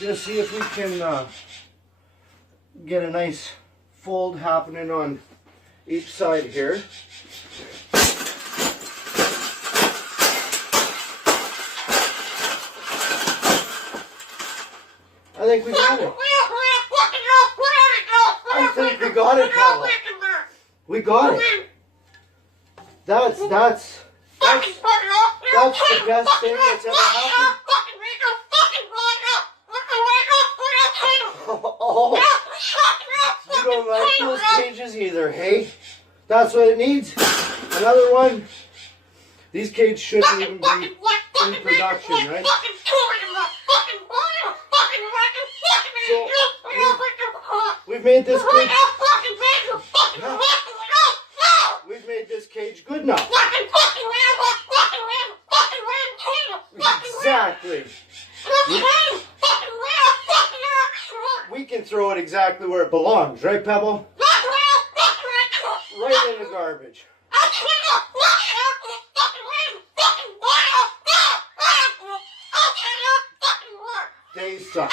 just see if we can get a nice fold happening on each side here. I think we got it. I think we got it, Parrot. We got it. That's the best thing that's ever happened. Oh, you don't like those cages either, hey? That's what it needs. Another one. These cages shouldn't even be in production, right? So we've made this cage. We've made this cage good enough. Exactly. We can throw it exactly where it belongs, right, Pebble? Right in the garbage. They suck.